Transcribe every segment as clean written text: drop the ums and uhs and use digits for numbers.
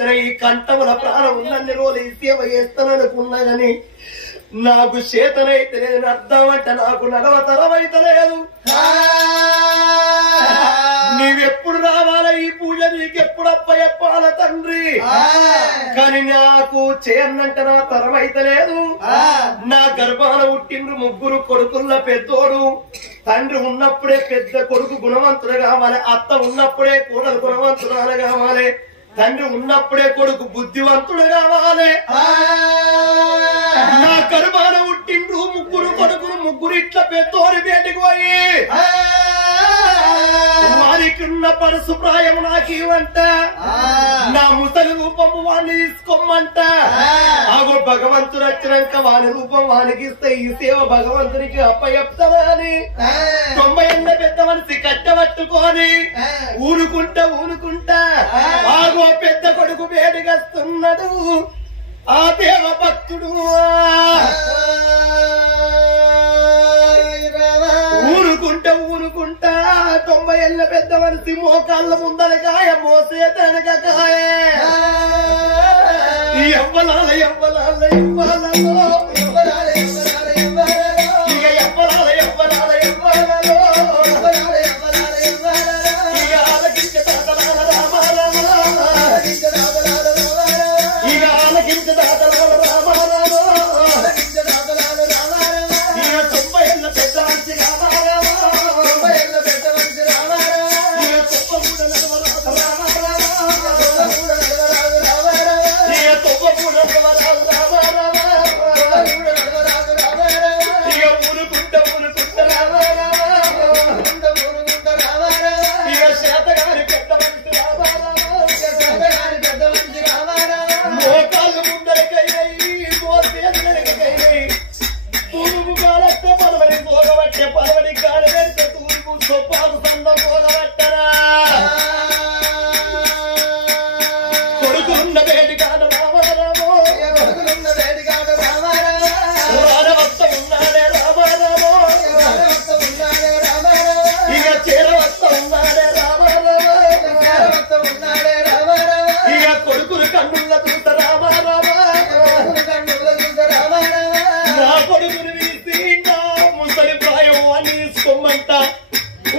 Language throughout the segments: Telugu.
ఇచ్చిన ఈ కంఠముల ప్రాణం ఉన్నన్ని రోజులు ఈ సేవ చేస్తాననుకున్నా గాని నాకు చేతనైతే లేదు అర్థం అంటే నాకు నడవతరమైతే లేదు నీవెప్పుడు రావాలా ఈ పూజ నీకెప్పుడు అప్ప చెప్పాల తండ్రి కానీ నాకు చేయనంటే నా తరమైతే లేదు నా గర్భాన పుట్టిండ్రు ముగ్గురు కొడుకుల పెద్దోడు తండ్రి ఉన్నప్పుడే పెద్ద కొడుకు గుణవంతుడు కావాలి అత్త ఉన్నప్పుడే కోడలు గుణవంతుడు కావాలి తండ్రి ఉన్నప్పుడే కొడుకు బుద్ధివంతుడు కావాలి నా గర్భాన పుట్టిండ్రు ముగ్గురు కొడుకులు ముగ్గురు ఇట్లా పెద్దోడి బయటికి పోయి వారికి ఉన్న పరసు ప్రాయం నాకు ఇవ్వంట నా ముసలి రూపము వాడిని తీసుకోమంట ఆగో భగవంతుడు వచ్చినాక వాని రూపం వానికి ఇస్తే ఈ సేవ భగవంతునికి అప్పచెప్తారా అని 90 ఏళ్ళ పెద్ద మనిషి కట్టబట్టుకొని ఊరుకుంటా ఆగో పెద్ద కొడుకు వేడిగస్తున్నాడు ఆ దేవ భక్తుడు ఊరుకుంటా 90 ఏళ్ళ పెద్ద మనిషి మోకాళ్ళ ముందర కాయ మోసేతనక కాయ ఎవ్వలాల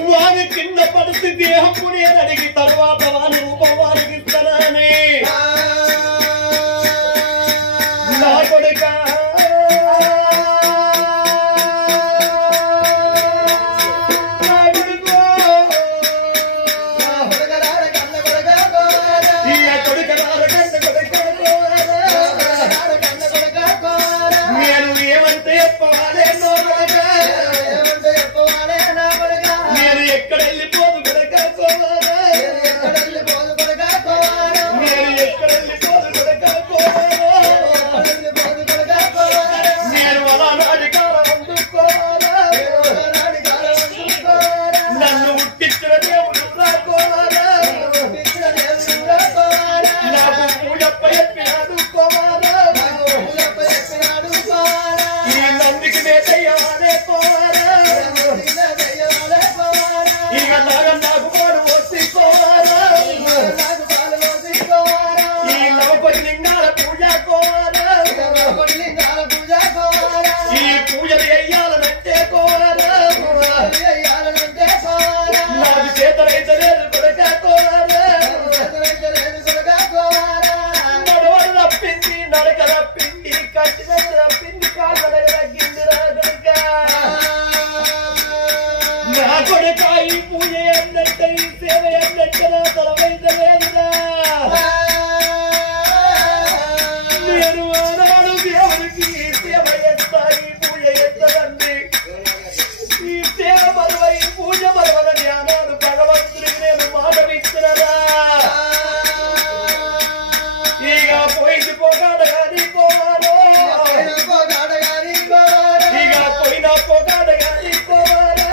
వాని కింద పరిస్థితి దేహం పుని అడిగి తర్వాత వాని రూపం వారికి ఇస్తానని నా కొడుక నేను ఏమంటే చెప్పాలి నేను ఎక్కడ వెళ్ళిపోదు నేను అలా నాటికాలం అందుకోవాలా నన్ను ఉట్టించిన దేవుడు రాకోవాలా నాకు పూజప్ప చెప్పినాడు కోవాలా ఈ నందికి మేతయ్యవాడే కోవాలా ఇక నాకు పాడు వస్తోవాలా ఈ నవపతి లింగాల పూజ కోవాలా ఈ పూజలు చెయ్యాలనంటే కోవాలా నాకు చేతనైతే లేదు కొడక కోవాలా నడవడు రప్పింది నడక రప్పింది కట్టిన రప్పింది కాళ్ళ తగ్గింది కొడక నా కొడక ఈ పూజ ఏంటంటే ఈ సేవ ఏంటంటే నా తలవైతే లేదురా నేను ఆనాడు దేవుడికి సేవ చేస్తా ఈ పూజ చేస్తానండి ఈ సేవ మరవ ఈ పూజ మరవని ఆనాడు భగవంతుడికి నేను మాట ఇచ్చినరా ఇక పోయింది పోగాడ కానీ పోవాలో ఇక పోయినా పోగాడ కానీ పోవాలా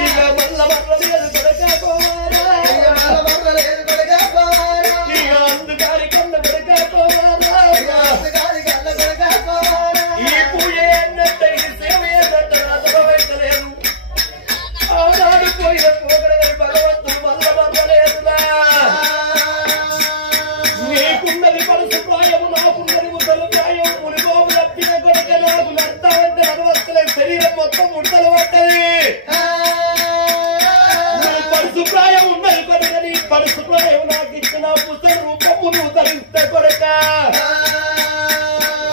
ఇక మల్ల పడుతు ప్రాయము నాకున్నది ముసలు ప్రాయం మునిగోము తప్పిన కొడుక నాకు నడతామంటే నడవస్తలే శరీరం మొత్తం ముడతలు పట్టది పడుతు ప్రాయం ఉన్నది కొడుకని పడుతు ప్రాయం నాకు ఇచ్చిన ముసలి రూపము నువ్వు తలిస్తే కొడుక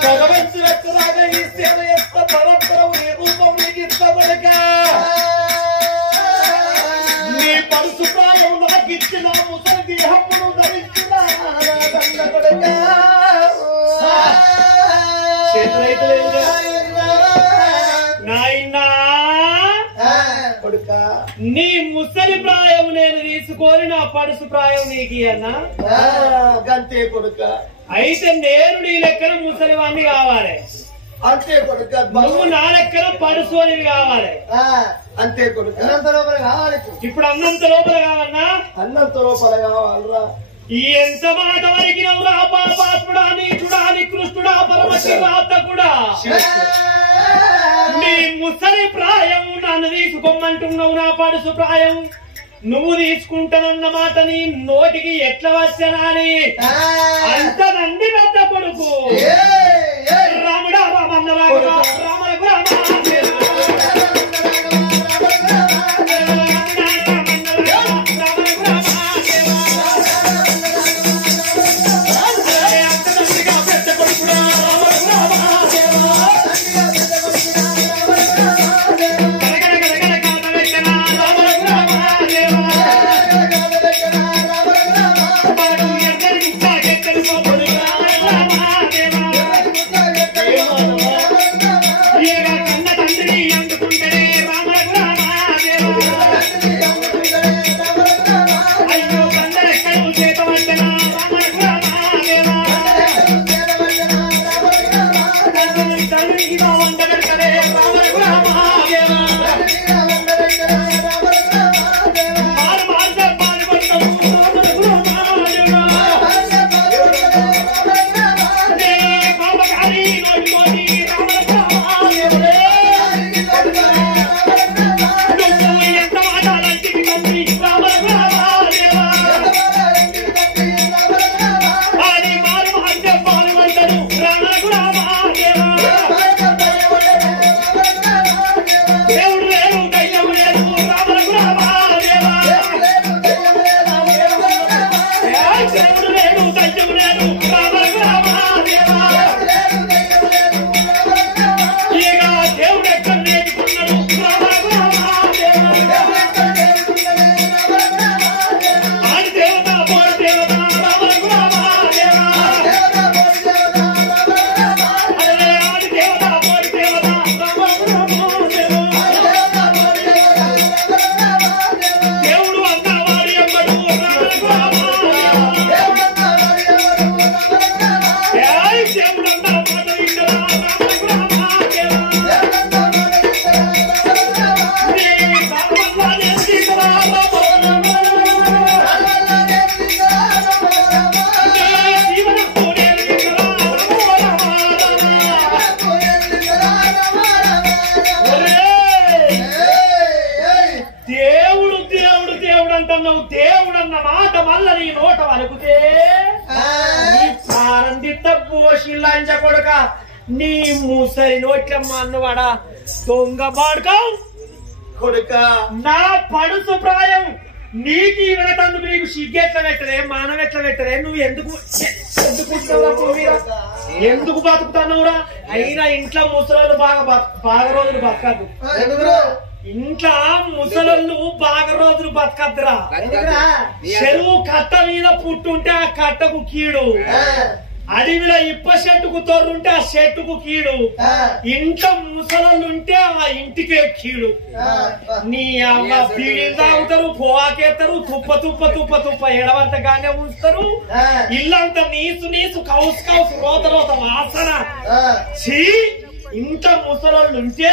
భగవంతు రచ్చలాగా ఈ సేవ యొక్క పరంపరము నీ రూపం నీకు ఇస్తా కొడుక నీ పడుతు ప్రాయం నాకు ఇచ్చిన ముసలి దేహమును ధరించిన కొడుక నాయనా కొడుక నీ ముసలి ప్రాయం నేను తీసుకొని నా పడుసు ప్రాయం నీకు అన్నా గంతే కొడుక అయితే నేను నీ లెక్కన ముసలివాణ్ణి కావాలి అంతే కొడుక నువ్వు నా లెక్కన పడుసు అనేవి కావాలి అంతే కొడుక అన్నంత లోపల కావాలి ఇప్పుడు అన్నంత లోపల కావన్నా అన్నంత లోపల కావాలరా ఎంత మాట వరికినవురా పాపాత్ముడా నీచుడా నికృష్టుడా పరమశివాత్మకుడా నీ ముసలి ప్రాయం నన్ను తీసుకోమంటున్నావు నా పడుసు ప్రాయం నువ్వు తీసుకుంటానన్న మాట నీ నోటికి ఎట్లా వచ్చనాని అంత నంది పెద్ద కొడుకు రాముడా రామన్న రాముడా రామలకు రామ దేవుడన్న మాట మల్ల నీ నోట వలుకుతే ఆనందిత పోషిల్లంచ కొడుక నీ ముసలి నోట్లమ్మ అన్నవాడా దొంగ పాడుకోవు కొడుక నా పడుసు ప్రాయం నీకు ఇవ్వనందుకు నీకు సిగ్గెట్ల పెట్టరే మానం ఎట్లా పెట్టరే నువ్వు ఎందుకు ఎందుకు బతుకుతున్నావురా అయినా ఇంట్లో ముసలోళ్ళు బాగా రోజులు బతకద్దు ఇంట్లో ముసలోళ్ళు బాగా రోజులు బతకద్దురా చెరువు కట్ట మీద పుట్టుంటే ఆ కట్టకు కీడు అడవిలో ఇప్ప చెట్టుకు తొర్రుంటే ఆ చెట్టుకు కీడు ఇంట్లో ముసలోళ్ళుంటే ఆ ఇంటికే కీడు నీ అమ్మ బీడీలు తాగుతారు పోవాకేస్తారు తుప్ప తుప్ప తుప్ప తుప్ప ఎడవంతగానే ఉంచుతారు ఇల్లంతా నీసు నీసు కౌసు కౌసు రోత రోత వాసన చీ ఇంత ముసలోళ్ళుంటే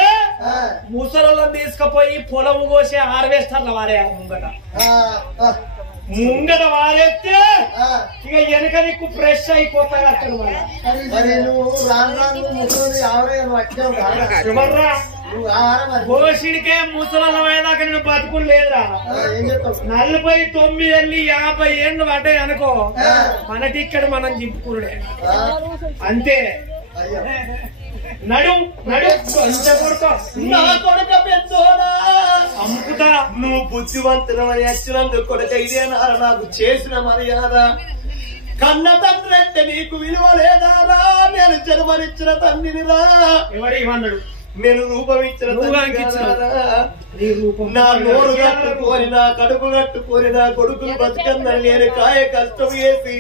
ముసలోళ్ళని తీసుకుపోయి పొలము కోసే హార్వెస్టర్ల వారేయాలి ముంగట వారేస్తే ఇక వెనక నీకు ఫ్రెష్ అయిపోతాయి అసలు కోసిడికే ముసలన్న అయ్యేదాకా నేను బతుకులు లేదురా. 49 ఏళ్ళు 50 ఏళ్ళు పడ్డాయి అనుకో, మనకి ఇక్కడ మనం చింపుకురుడే అంతే. నడు నడు అంత కొడుకో నా కొడుక పెద్దోడా అమ్ముతా. నువ్వు బుద్ధివంతులమని వచ్చినందుకు కొడుక ఇదేనా నాకు చేసిన మర్యాద? కన్న తండ్రి అంటే నీకు విలువ లేదారా? నేను జన్మనిచ్చిన తండ్రినిరా. ఎవడేమన్నాడు? నేను రూపమిచ్చిన నా నోరు కట్టుకొని నా కడుపు కట్టుకొని నా కొడుకులు బతుకన్నని నేను కాయ కష్టం చేసి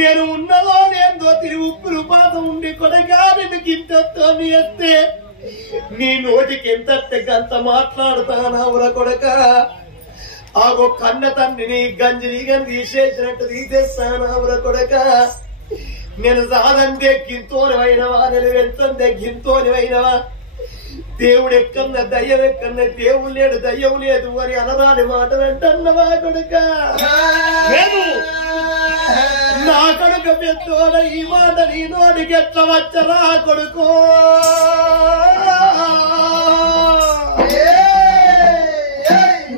నేను ఉన్నదో లేదో తిరిగి ఉప్పులు పాత ఉండి కొడగా నేను గింతతో ఎత్తే నీ నోటికి ఎంత అంత మాట్లాడుతానవురా కొడక. ఆగో కన్న తండ్రిని గంజిని గని తీసేసినట్టు తీసేస్తానవురా కొడక. నేను సాధంతే గింతోనివైనవా, నేను వెంతంతే గింతోనివైనవా? దేవుడు ఎక్కన్న దయ్యం ఎక్కన్న దేవుడు లేడు దయ్యం లేదు అని అనరాని మాటలు అంటున్నవా కొడుక? నా కొడుక పెద్దోడ ఈ మాట నీ నోటికి ఎట్లా వచ్చరా కొడుకో?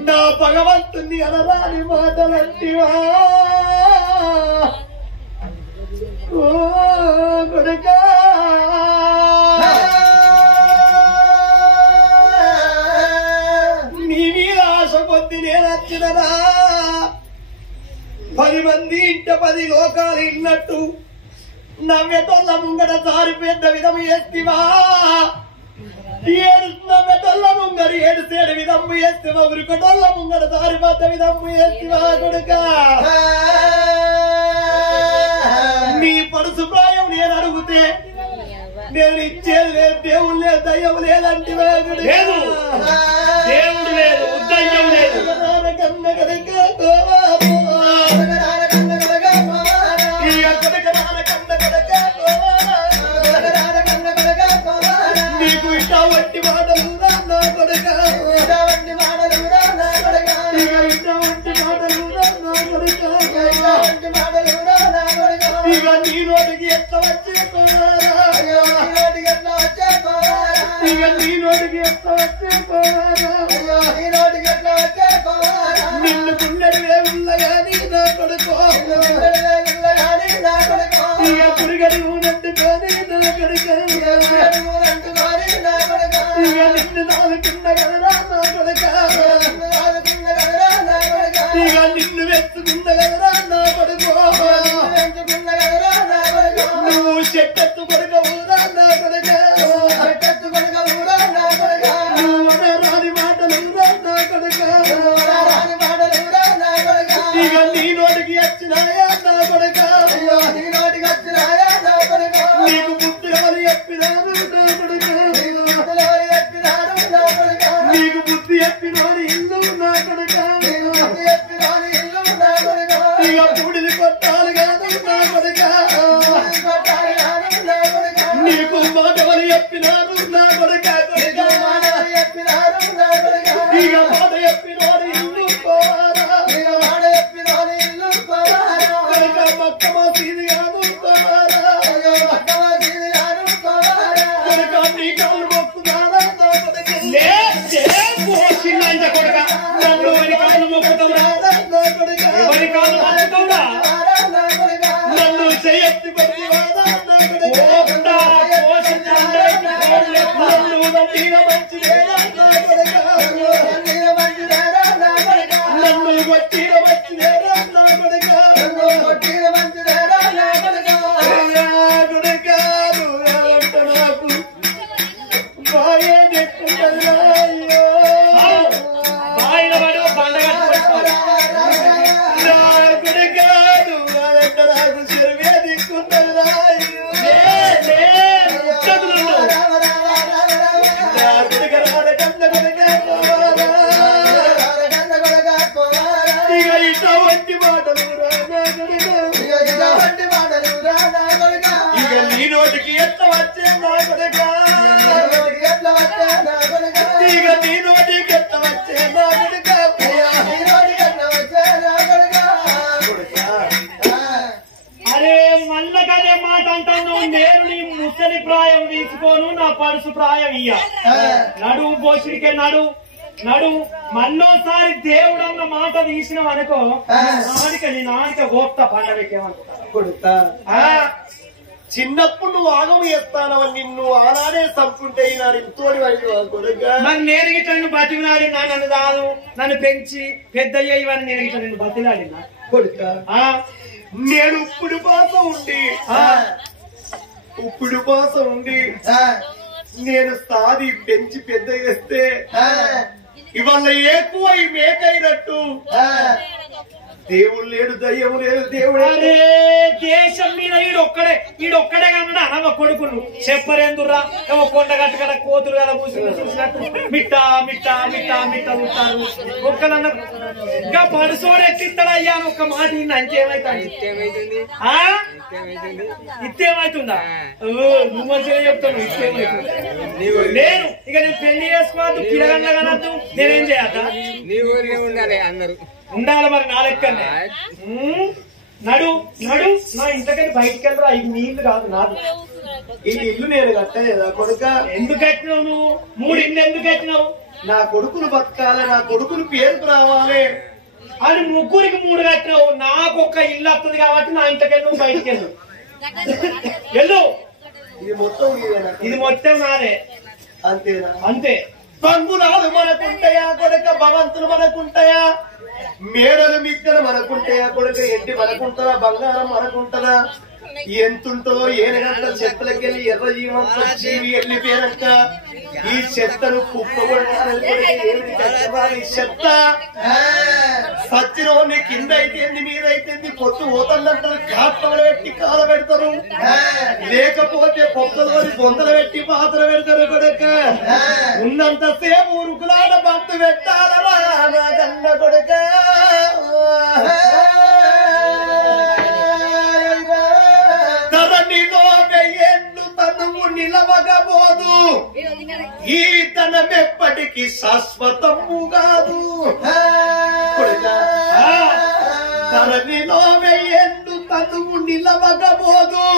నా భగవంతుని అనరాని మాటలంటివా కొడుకా? నీ మీద ఆశ కొద్ది నేను వచ్చినదా? 10 మంది ఇంట 10 లోకాలు ఇన్నట్టు నవ్వెటోళ్ళ ముంగడ దారి పెద్ద విధము చేస్తివా? నవ్వెటోళ్ళ ముంగడు 7 విధము చేస్తివా? ఉరికటోళ్ళ ముంగడ దారి పెద్ద విధము చేస్తివా కొడుక? నీ పడుసు ప్రాయం నేను అడిగితే నేను ఇచ్చేది లేదు, దేవుడు లేదు, దయ్యం లేదంటే లేదు, దేవుడు లేదు, దయ్యం లేదు. నీకు ఇట్ట వంటి మాటలు నా కొడుక, ఇట్ట వంటి మాటలు నా కొడుక. ఇక నీ నోటికి ఎట్లా వచ్చే పోవారా? ఇక నీ నోటికి ఎట్లా వచ్చే పోవారా? నిన్ను గుండెడు వేగుల్లగాని నా కొడుకో, ఇక పురుగడి ఊనంటుకొని నా కొడుక, ఇక నిన్ను నాలుగున్న కదరా నా కొడుక, ఇక నిన్ను వెతుకున్న కదరా నా కొడుకో. నువ్వు చెట్టెత్తు కొడుక ఊరా నా కొడుక, నువ్వు రాని మాటలు ఊరా నా కొడుక. ఇక నీ నోటికి వచ్చినాయా నా కొడుక, నీకు బుద్ధి ఎవరు చెప్పినారు నా కొడుక, నీకు బుద్ధి చెప్పినోని ఇల్లు నా కొడుక. ఇక బూడిది కొట్టాలి కాదు నా కొడుక, నీకు మాట ఎవరు చెప్పినారు నా కొడుక. ఇక మాట చెప్పినోని ఇల్లు పోవారా కొడుక, మొక్క మసీది కాదు పోవారా కొడుక. నీ కాళ్ళు మొక్కుతారా నా కొడుక, చిన్న కొడుక నన్ను ఎవరి కాళ్ళు మొక్కుతావురా? ఎవరి కాళ్ళు మొక్కుతావురా? నన్ను చేయెత్తి పడి వాదా నా కొడుక, నన్ను తీర మంచిదేనా నా కొడుక, నన్ను కొట్టిన మంచిదేనా నా కొడుక. కొడుక నువ్వేంట నాకు బాయే నెట్టుంటదిరా అయ్యో. బాయిల వాడు బండ కట్టుకుంటాడు. నా కొడుక నువ్వేంట నాకు చెరువే దిక్కుంటదిరా అయ్యో. నా కొడుక రాడకన్న కొడుక పోవారా. ఇక ఇట్ట వంటి మాటలు రా నా కొడుక, ఇక నీ నోటికి ఎట్లా వచ్చే నా కొడుక, ఇక నీ నోటికి ఎట్లా వచ్చే నా కొడుక. అరే మల్ల ఎందుకదే మాట అంటాను? నేను నీ ముసలి ప్రాయం తీసుకోను, నా పరుసు ప్రాయం ఇయ్య. నడువు పోషిడికే నడు మళ్ళోసారి దేవుడు అన్న మాట తీసినాం అనుకో, నీ నాటిక గోప్త పండగకేమనుకుంటా. చిన్నప్పుడు నువ్వు ఆగం చేస్తానవని నిన్ను ఆనాడే చంపుంటే ఈనాడు ఇంతోడి మరి నేను ఇట్లా నిన్ను బతికినాడినా, నన్ను కాదు నన్ను పెంచి పెద్ద అయ్యేవని నేను ఇట్లా నిన్ను బతిలాడినా కొడుక. నేను ఉప్పుడు పాసం ఉండి నేను సాది పెంచి పెద్ద చేస్తే ఇవాళ ఎక్కువ ఈ మేకైనట్టు దేవుడు లేడు, దయ్యం లేదు. దేవుడు దేశం మీద ఈడొక్కడే కన్నా అన్న కొడుకులు చెప్పరేందురా కొండగట్టు కదా కోతులు కదా చూసినట్టు మిట్టా మిట్టా మిట్టా మిట్టా ఉంటారు. ఒక్కదన్నా ఇంకా పడుసోడు ఎత్తిస్తాడయ్యా అని ఒక్క మాట అంకేమైతుంది? ఇత్తేమైతుందా? నువ్వు మంచిగా చెప్తాను. ఇత్తేమైతుంది నేను ఇక నేను పెళ్లి చేసుకోవద్దు, కిరగన్నా కనద్దు, నేనేం చేయద్దా? ఉండాలి మరి నా లెక్కనే. నడు నా ఇంతకని బయటికి వెళ్ళరా. ఇది నీళ్లు కాదు నాది. ఈ ఇల్లు నేను కట్టలేదా కొడుక? ఎందుకు కట్టినావు నువ్వు? 3 ఇల్లు ఎందుకు కట్టినావు? నా కొడుకులు బతకాలి, నా కొడుకులు పేరుకు రావాలి అని 3కి 3 కట్టినావు. నాకు ఒక్క ఇల్లు వస్తుంది కాబట్టి నా ఇంతకెళ్ళి నువ్వు బయటికి వెళ్ళు. ఇది మొత్తం నాదే. అంతేనా? అంతే. బంగులాలు మనకుంటాయా కొడుక? భవంతులు మనకుంటాయా? మేడలు మిద్దలు మనకుంటాయా కొడుక? ఎంటి మనకుంటారా? బంగారం మనకుంటారా? ఎంతుంటుందో ఏనగంట చెత్తలకెళ్ళి ఎర్ర జీవంతో జీవి వెళ్ళిపోయాక ఈ చెత్తను కుప్పబడి చెత్త సచ్చినోని కింద అయితేంది మీద అయితేంది పొత్తు పోతుందంటారు. కాట్లలో పెట్టి కాల పెడతారు, లేకపోతే పొక్కలోని బొందలు పెట్టి పాత్ర పెడతారు కొడుక. ఉన్నంత సేపు ఉరుకులాడ బంతు పెట్టాలరా నా కన్న కొడుక. తనువు నిలవగబోదు, ఈ తనమెప్పటికి శాశ్వతము కాదు. ధరణిలో వెయ్యండు తనువు నిలవగబోదు,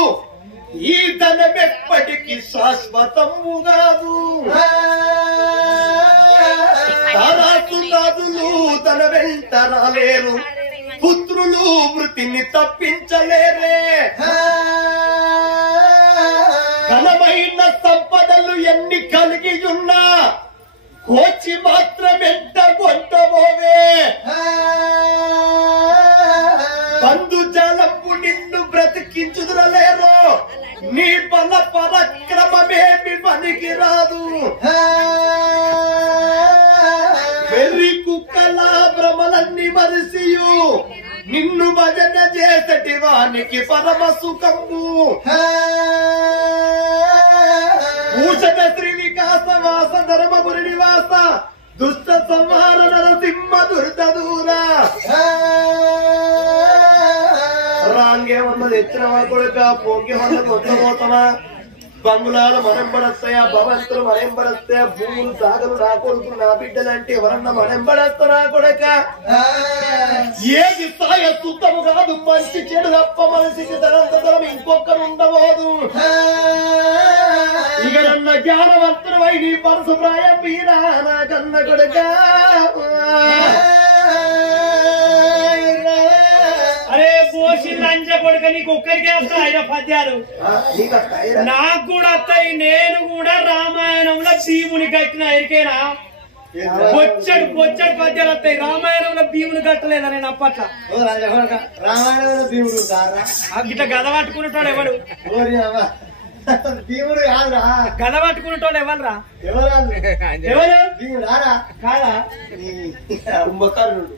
ఈ తనమెప్పటికి శాశ్వతము కాదు. తరాసు నదులు తన వెంట రాలేరు, పుత్రులు మృతిని తప్పించలేరే. ఘనమైన సంపదలు ఎన్ని కలిగి ఉన్నా కోచి మాత్రమెంట కొంటబోవే. బంధుజాలంపు నిన్ను బ్రతికించుదలేరు, నీ బల పరక్రమమేమి పనికిరాదు. వెర్రి కుక్కల భ్రమలన్నీ మరిసియు నిన్ను భజన చేసటి వానికి పరమ సుఖము. భూషణ శ్రీ వికాస వాస ధర్మపురి నివాస దుష్ట సంహార నరసింహ దుర్దూరా. రాంగేమన్నది ఎత్తినవా కొడుక? పొంగేమన్నది మొత్తమోతమా? బంగుళాలు మనెంబడస్తాయా? భవంతులు మనెంబడస్తాయా? భూములు సాగలు నా కొడుకులు నా బిడ్డలంటే ఎవరన్నా మనెంబడస్తారా కొడక? ఏది సాయ సుత్తము కాదు, మంచి చెడు తప్ప మనిషికి తరం ఇంకొకరు ఉండబోదు. ఇక నన్న జ్ఞానవంతుడు వై నీ పరుసు ప్రాయం మీరా నా కన్న కొడుక. అరే పోసి లంచ కొడుక, నీకు ఒక్కరికే వస్తాయి 5 పద్యాలు, నాకు కూడా వస్తాయి. నేను కూడా రామాయణంలో భీముని కట్టిన ఎరికేనా? పొచ్చడు పద్యాలు వస్తాయి. రామాయణంలో భీముని కట్టలేదా నేను అప్పట్ల? రామాయణంలో భీముడు ఇట్లా గద పట్టుకునేటోడు ఎవడు? భీముడు కాదురా, గద పట్టుకునేటోడు ఎవరురా? ఎవరు? భీముడు కాదా? కాదా? కుంభకర్ణుడు.